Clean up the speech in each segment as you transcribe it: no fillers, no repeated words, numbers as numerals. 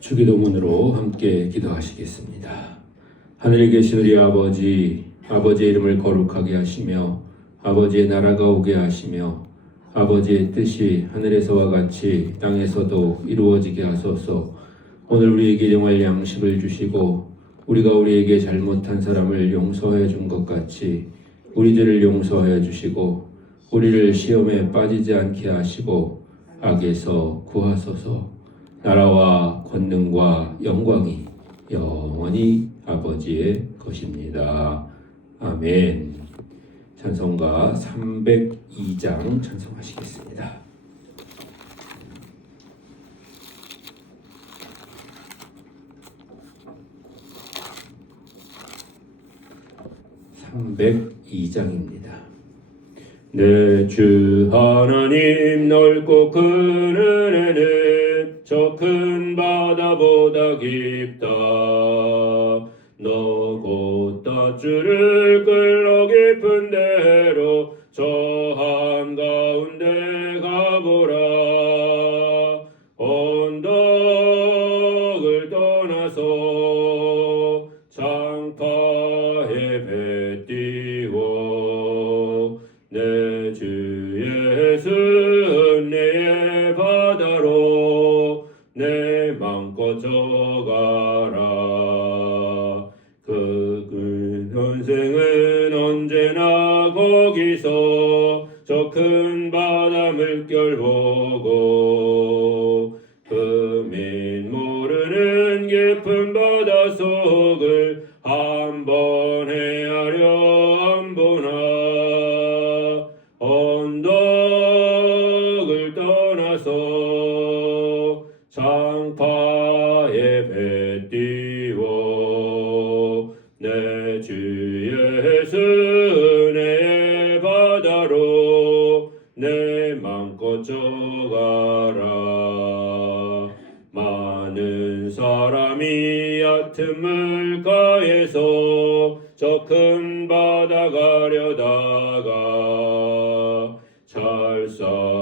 주기도문으로 함께 기도하시겠습니다. 하늘에 계신 우리 아버지, 아버지의 이름을 거룩하게 하시며 아버지의 나라가 오게 하시며 아버지의 뜻이 하늘에서와 같이 땅에서도 이루어지게 하소서. 오늘 우리에게 일용할 양식을 주시고 우리가 우리에게 잘못한 사람을 용서해 준 것 같이 우리 죄를 용서하여 주시고 우리를 시험에 빠지지 않게 하시고 악에서 구하소서. 나라와 권능과 영광이 영원히 아버지의 것입니다. 아멘. 찬송가 302장 찬송하시겠습니다. 내 주 하나님 넓고 큰 은혜는 저 큰 바다보다 깊다. 너 곧 밧줄을 끌어 깊은 데로 저 한가운데 가보라. 언덕을 떠나서 장파에 배 띄워 내 주 예수 은혜의 바다로 내 맘껏 져가라. 그 현생은 언제나 거기서 저 큰 바다 물결 보고 흠인 모르는 깊은 바다 속을 한번 헤아려 안 보나. 언덕을 떠나서 장파에 배 띄워 내 주 예수 은혜의 바다로 내 맘껏 져가라. 많은 사람이 얕은 물가에서 저 큰 바다 가려다가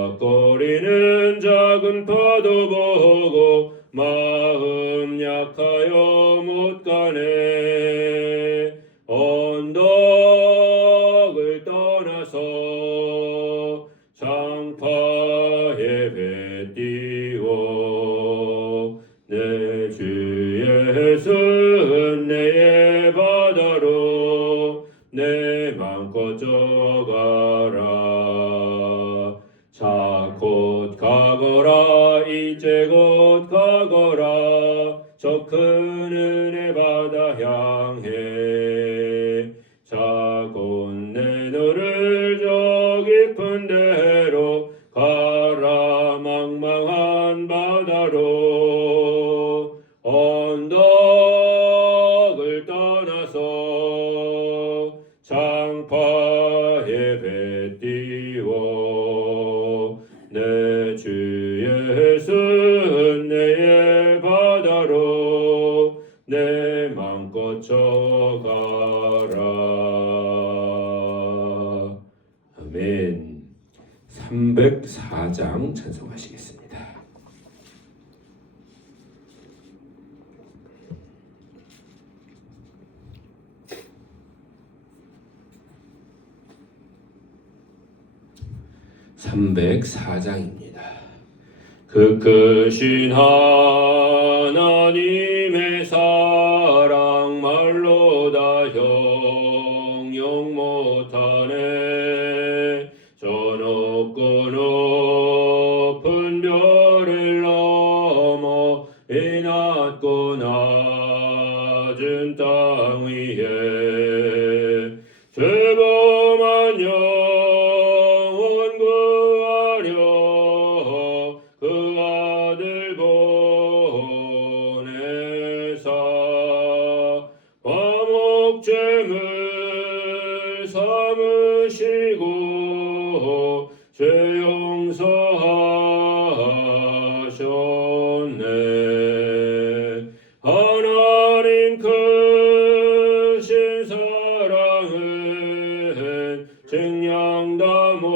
찰싹거리는 작은 파도 보고 마음 약하여 못 가네. 언덕을 떠나서 장파에 배 띄워 내 주 예수 은혜의 바다로 내 맘껏 져가라. 자 곧 가거라. 이제 곧 가거라. 저 큰 은혜 바다 향해. 자 곧 내 너를 저 깊은 데로 가라. 망망한 바다로 언덕을 떠나서 장파에 배 띄워 내 주 예수 은혜의 바다로 내 맘껏 져가라. 아멘. 304장 찬송하시겠습니다. (304장입니다) 그 크신 하나님의 사랑 말로 다 형용 못하네. 저 높고 높은 별을 넘어 이 낮고 낮은 땅 위에 죄범한 영혼 구하려 그 아들 보내사 화목제물 삼으시고 죄 용서하셨네. 하나님 크신 사랑은 증량 다 못하네.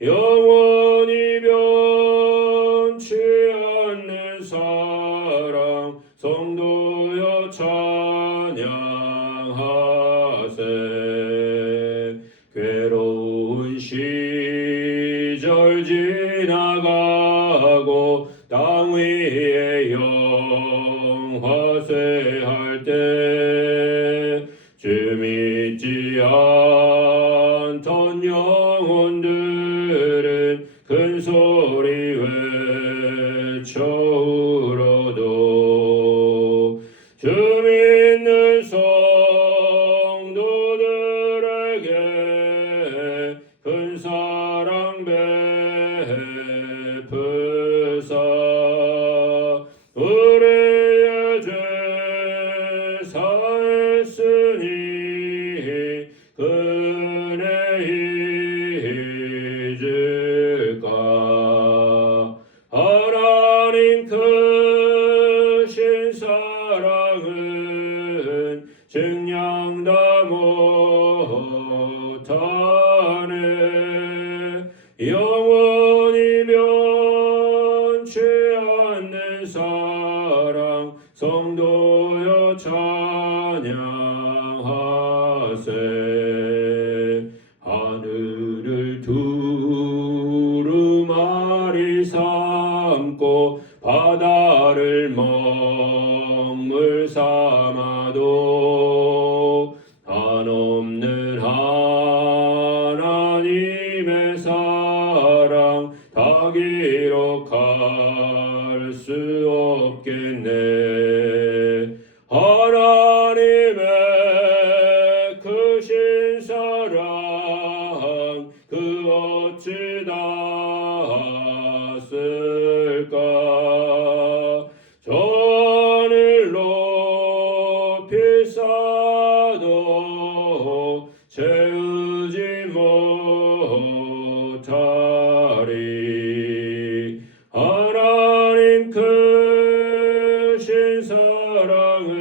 영원히 변 찬양하세. 괴로운 시절 지나가고 땅 위에 영화쇠할 때 주 믿지 않던 영혼들은 큰 소리 외쳐 울어도 주 믿는 성도들에게 큰 사랑 베푸사 우리의 죄 사했으니 은혜 잊을까. 하나님 크신 사랑은 증량다 못하네. 영원히 변치 않는 사랑 성도여 찬양하세. 하늘을 두루마리 삼고 바다를 먹물 삼아도 한없는 하나님의 사랑 다 기록할 수 없겠네. 하나님의 크신 사랑 그 어찌 닿았을까. 전을 높이 쌓아도 채우지 못하리. 하나님 크신 사랑은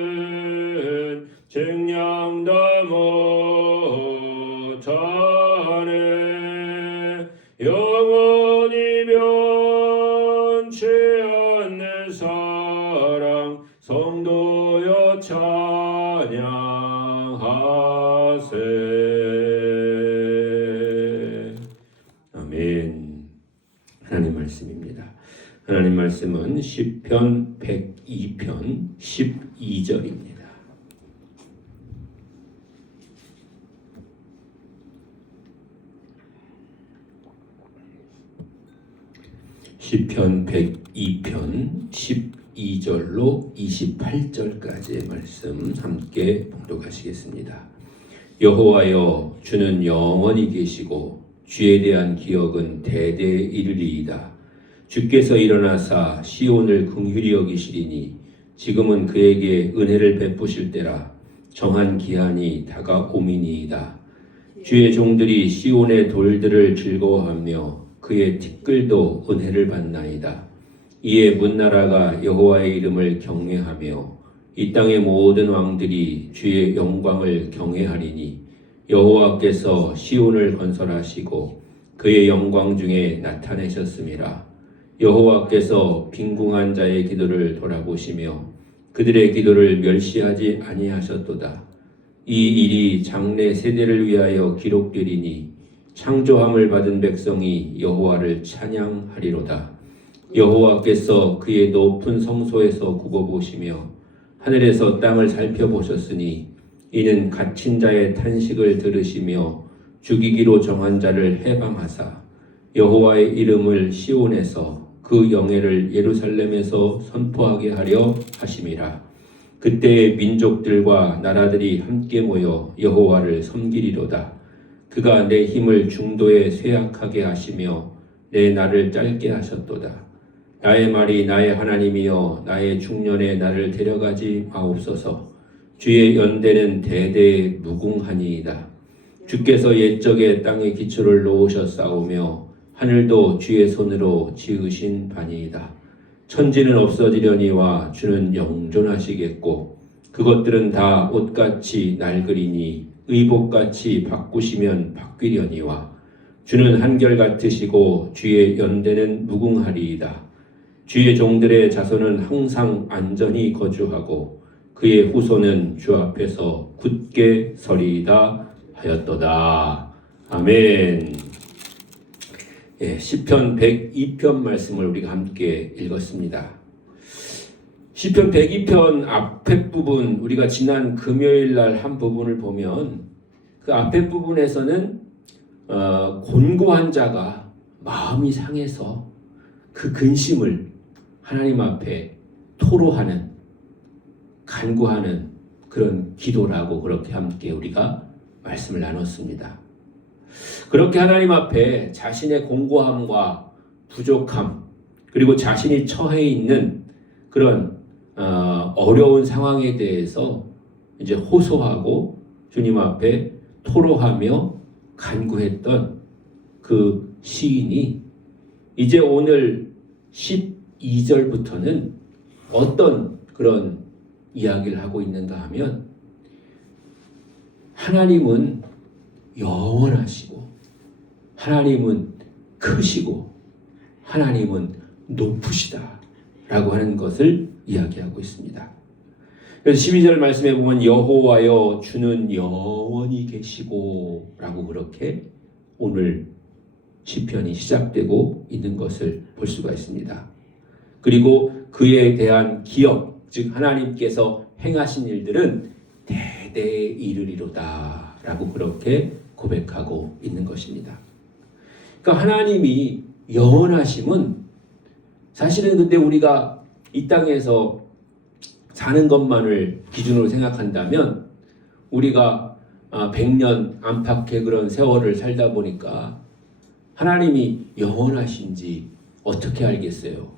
증량다 못하네. 영원히 변치 않는 사랑 성도여 찬양하세. 아멘. 하나님 말씀입니다. 하나님 말씀은 시편 102편 12절입니다. 시편 102편 12절로 28절까지의 말씀 함께 봉독하시겠습니다. 여호와여, 주는 영원히 계시고 주에 대한 기억은 대대에 이르리이다. 주께서 일어나사 시온을 긍휼히 여기시리니 지금은 그에게 은혜를 베푸실 때라. 정한 기한이 다가오미니이다. 주의 종들이 시온의 돌들을 즐거워하며 그의 티끌도 은혜를 받나이다. 이에 문나라가 여호와의 이름을 경외하며 이 땅의 모든 왕들이 주의 영광을 경외하리니 여호와께서 시온을 건설하시고 그의 영광 중에 나타내셨음이라. 여호와께서 빈궁한 자의 기도를 돌아보시며 그들의 기도를 멸시하지 아니하셨도다. 이 일이 장래 세대를 위하여 기록되리니 창조함을 받은 백성이 여호와를 찬양하리로다. 여호와께서 그의 높은 성소에서 굽어보시며 하늘에서 땅을 살펴보셨으니 이는 갇힌 자의 탄식을 들으시며 죽이기로 정한 자를 해방하사 여호와의 이름을 시온에서 그 영예를 예루살렘에서 선포하게 하려 하심이라. 그때의 민족들과 나라들이 함께 모여 여호와를 섬기리로다. 그가 내 힘을 중도에 쇠약하게 하시며 내 날을 짧게 하셨도다. 나의 말이 나의 하나님이여 나의 중년에 나를 데려가지 마옵소서. 주의 연대는 대대에 무궁하니이다. 주께서 옛적에 땅의 기초를 놓으셨사오며 하늘도 주의 손으로 지으신 바니이다. 천지는 없어지려니와 주는 영존하시겠고 그것들은 다 옷같이 낡으리니 의복같이 바꾸시면 바뀌려니와 주는 한결같으시고 주의 연대는 무궁하리이다. 주의 종들의 자손은 항상 안전히 거주하고 그의 후손은 주 앞에서 굳게 서리이다 하였도다. 아멘. 예, 시편 102편 말씀을 우리가 함께 읽었습니다. 시편 102편 앞에 부분, 우리가 지난 금요일 날 한 부분을 보면 그 앞에 부분에서는 곤고한 자가 마음이 상해서 그 근심을 하나님 앞에 토로하는, 간구하는 그런 기도라고 그렇게 함께 우리가 말씀을 나눴습니다. 그렇게 하나님 앞에 자신의 공고함과 부족함, 그리고 자신이 처해 있는 그런 어려운 상황에 대해서 이제 호소하고 주님 앞에 토로하며 간구했던 그 시인이 이제 오늘 12절부터는 어떤 그런 이야기를 하고 있는가 하면 하나님은 영원하시고 하나님은 크시고 하나님은 높으시다 라고 하는 것을 이야기하고 있습니다. 그래서 12절 말씀에 보면 여호와여 주는 영원히 계시고 라고 그렇게 오늘 시편이 시작되고 있는 것을 볼 수가 있습니다. 그리고 그에 대한 기억, 즉 하나님께서 행하신 일들은 대대에 이르리로다 라고 그렇게 고백하고 있는 것입니다. 그러니까 하나님이 영원하심은 사실은 근데 우리가 이 땅에서 사는 것만을 기준으로 생각한다면 우리가 100년 안팎의 그런 세월을 살다 보니까 하나님이 영원하신지 어떻게 알겠어요?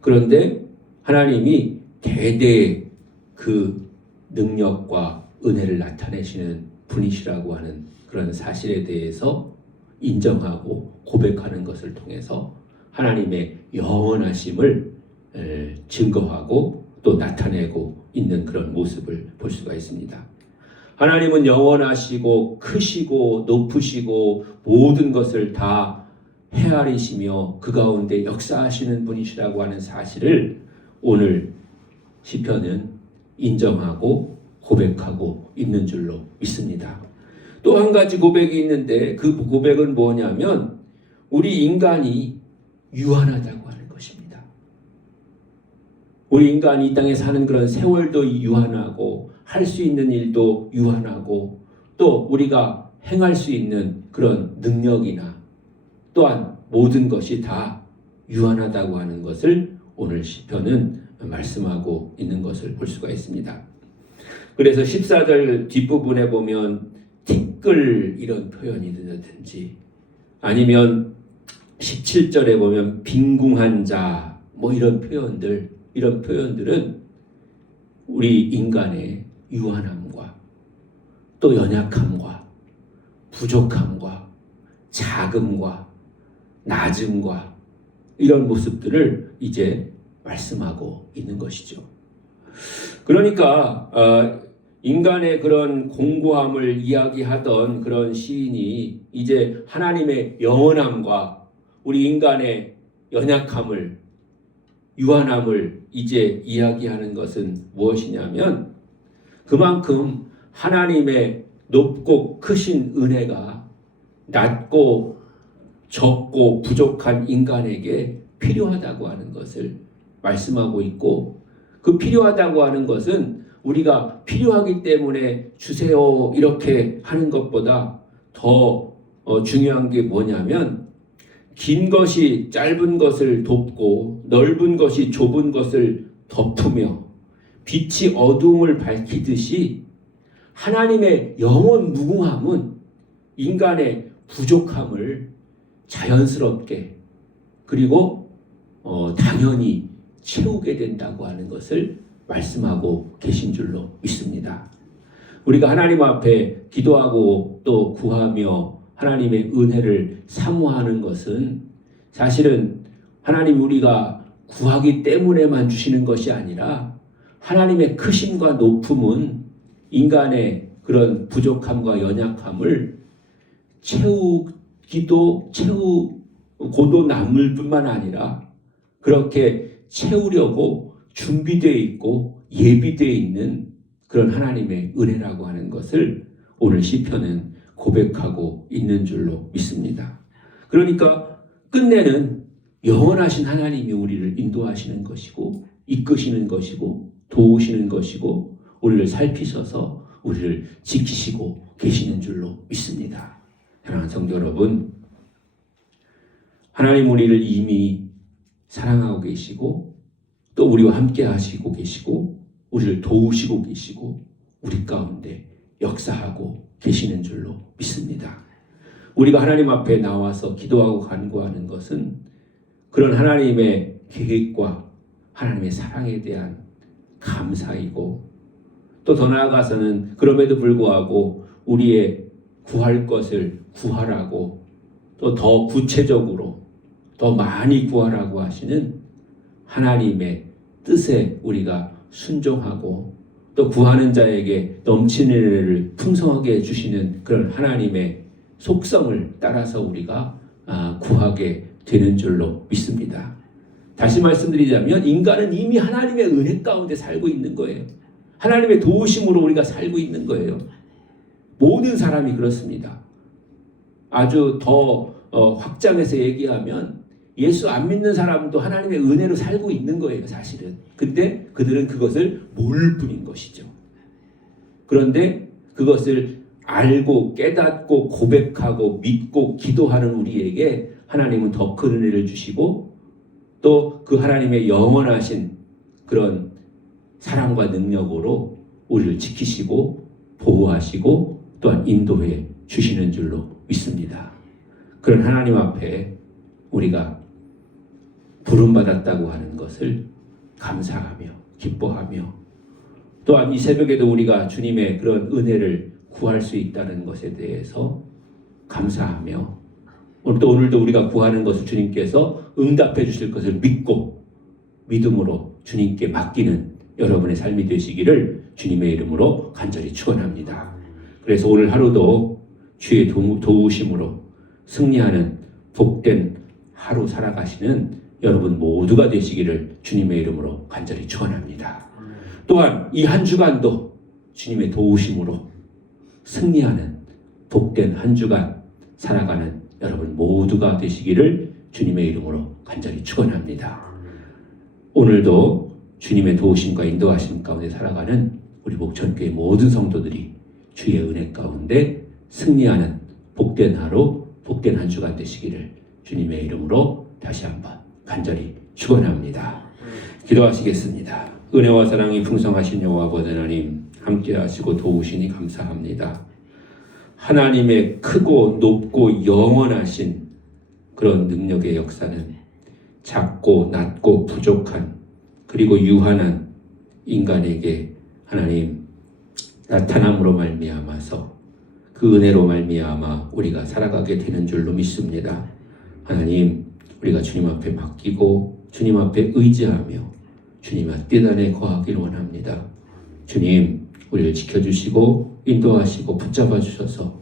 그런데 하나님이 대대의 그 능력과 은혜를 나타내시는 분이시라고 하는 그런 사실에 대해서 인정하고 고백하는 것을 통해서 하나님의 영원하심을 증거하고 또 나타내고 있는 그런 모습을 볼 수가 있습니다. 하나님은 영원하시고 크시고 높으시고 모든 것을 다 헤아리시며 그 가운데 역사하시는 분이시라고 하는 사실을 오늘 시편은 인정하고 고백하고 있는 줄로 믿습니다. 또 한 가지 고백이 있는데 그 고백은 뭐냐면 우리 인간이 유한하다고 하는 것입니다. 우리 인간이 이 땅에 사는 그런 세월도 유한하고 할 수 있는 일도 유한하고 또 우리가 행할 수 있는 그런 능력이나 또한 모든 것이 다 유한하다고 하는 것을 오늘 시편은 말씀하고 있는 것을 볼 수가 있습니다. 그래서 14절 뒷부분에 보면 티끌 이런 표현이든지 아니면 17절에 보면 빈궁한 자 뭐 이런 표현들은 우리 인간의 유한함과 또 연약함과 부족함과 작음과 낮음과 이런 모습들을 이제 말씀하고 있는 것이죠. 그러니까 인간의 그런 공고함을 이야기하던 그런 시인이 이제 하나님의 영원함과 우리 인간의 연약함을 유한함을 이제 이야기하는 것은 무엇이냐면 그만큼 하나님의 높고 크신 은혜가 낮고 적고 부족한 인간에게 필요하다고 하는 것을 말씀하고 있고 그 필요하다고 하는 것은 우리가 필요하기 때문에 주세요 이렇게 하는 것보다 더 중요한 게 뭐냐면 긴 것이 짧은 것을 돕고 넓은 것이 좁은 것을 덮으며 빛이 어두움을 밝히듯이 하나님의 영원 무궁함은 인간의 부족함을 자연스럽게 그리고 당연히 채우게 된다고 하는 것을 말씀하고 계신 줄로 믿습니다. 우리가 하나님 앞에 기도하고 또 구하며 하나님의 은혜를 사모하는 것은 사실은 하나님 우리가 구하기 때문에만 주시는 것이 아니라 하나님의 크심과 높음은 인간의 그런 부족함과 연약함을 채우고도 남을 뿐만 아니라 그렇게 채우려고 준비되어 있고 예비되어 있는 그런 하나님의 은혜라고 하는 것을 오늘 시편은 고백하고 있는 줄로 믿습니다. 그러니까 끝내는 영원하신 하나님이 우리를 인도하시는 것이고 이끄시는 것이고 도우시는 것이고 우리를 살피셔서 우리를 지키시고 계시는 줄로 믿습니다. 사랑하는 성도 여러분, 하나님 우리를 이미 사랑하고 계시고 또 우리와 함께 하시고 계시고 우리를 도우시고 계시고 우리 가운데 역사하고 계시는 줄로 믿습니다. 우리가 하나님 앞에 나와서 기도하고 간구하는 것은 그런 하나님의 계획과 하나님의 사랑에 대한 감사이고 또 더 나아가서는 그럼에도 불구하고 우리의 구할 것을 구하라고 또 더 구체적으로 더 많이 구하라고 하시는 하나님의 뜻에 우리가 순종하고 또 구하는 자에게 넘치는 은혜를 풍성하게 해주시는 그런 하나님의 속성을 따라서 우리가 구하게 되는 줄로 믿습니다. 다시 말씀드리자면 인간은 이미 하나님의 은혜 가운데 살고 있는 거예요. 하나님의 도우심으로 우리가 살고 있는 거예요. 모든 사람이 그렇습니다. 아주 더 확장해서 얘기하면 예수 안 믿는 사람도 하나님의 은혜로 살고 있는 거예요, 사실은. 근데 그들은 그것을 모를 뿐인 것이죠. 그런데 그것을 알고 깨닫고 고백하고 믿고 기도하는 우리에게 하나님은 더 큰 은혜를 주시고 또 그 하나님의 영원하신 그런 사랑과 능력으로 우리를 지키시고 보호하시고 또한 인도해 주시는 줄로 믿습니다. 그런 하나님 앞에 우리가 부름받았다고 하는 것을 감사하며 기뻐하며 또한 이 새벽에도 우리가 주님의 그런 은혜를 구할 수 있다는 것에 대해서 감사하며 오늘도 우리가 구하는 것을 주님께서 응답해 주실 것을 믿고 믿음으로 주님께 맡기는 여러분의 삶이 되시기를 주님의 이름으로 간절히 축원합니다. 그래서 오늘 하루도 주의 도우심으로 승리하는 복된 하루 살아가시는 여러분 모두가 되시기를 주님의 이름으로 간절히 축원합니다. 또한 이 한 주간도 주님의 도우심으로 승리하는 복된 한 주간 살아가는 여러분 모두가 되시기를 주님의 이름으로 간절히 축원합니다. 오늘도 주님의 도우심과 인도하심 가운데 살아가는 우리 목천교회 모든 성도들이 주의 은혜 가운데 승리하는 복된 하루, 복된 한 주간 되시기를 주님의 이름으로 다시 한번 간절히 축원합니다. 기도하시겠습니다. 은혜와 사랑이 풍성하신 여호와 아버지 하나님 함께 하시고 도우시니 감사합니다. 하나님의 크고 높고 영원하신 그런 능력의 역사는 작고 낮고 부족한 그리고 유한한 인간에게 하나님 나타남으로 말미암아서 그 은혜로 말미암아 우리가 살아가게 되는 줄로 믿습니다. 하나님 우리가 주님 앞에 맡기고 주님 앞에 의지하며 주님 뜻 안에 거하길 원합니다. 주님 우리를 지켜주시고 인도하시고 붙잡아 주셔서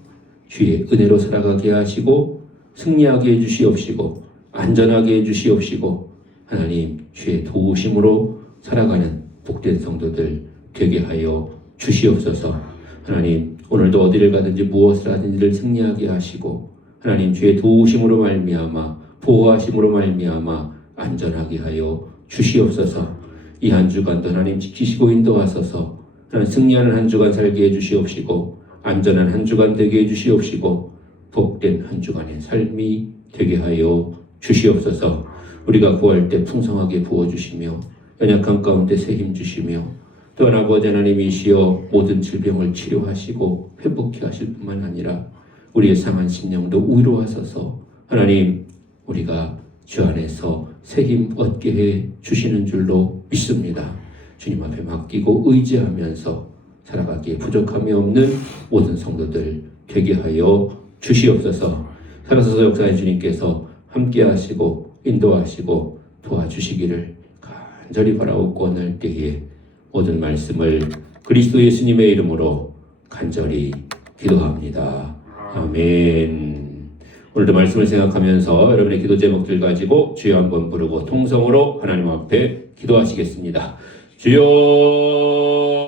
주의 은혜로 살아가게 하시고 승리하게 해주시옵시고 안전하게 해주시옵시고 하나님 주의 도우심으로 살아가는 복된 성도들 되게 하여 주시옵소서. 하나님 오늘도 어디를 가든지 무엇을 하든지를 승리하게 하시고 하나님 주의 도우심으로 말미암아 보호하심으로 말미암아 안전하게 하여 주시옵소서. 이 한 주간도 하나님 지키시고 인도하소서. 하나님 승리하는 한 주간 살게 해주시옵시고 안전한 한 주간 되게 해주시옵시고 복된 한 주간의 삶이 되게 하여 주시옵소서. 우리가 구할 때 풍성하게 부어주시며 연약한 가운데 새 힘 주시며 또한 아버지 하나님이시여 모든 질병을 치료하시고 회복케 하실 뿐만 아니라 우리의 상한 심령도 위로하소서. 하나님 우리가 주 안에서 새 힘 얻게 해 주시는 줄로 믿습니다. 주님 앞에 맡기고 의지하면서 살아가기에 부족함이 없는 모든 성도들 되게 하여 주시옵소서. 살아서서 역사의 주님께서 함께 하시고 인도하시고 도와주시기를 간절히 바라옵고 원할 때에 모든 말씀을 그리스도 예수님의 이름으로 간절히 기도합니다. 아멘. 오늘도 말씀을 생각하면서 여러분의 기도 제목들 가지고 주여 한번 부르고 통성으로 하나님 앞에 기도하시겠습니다. 주여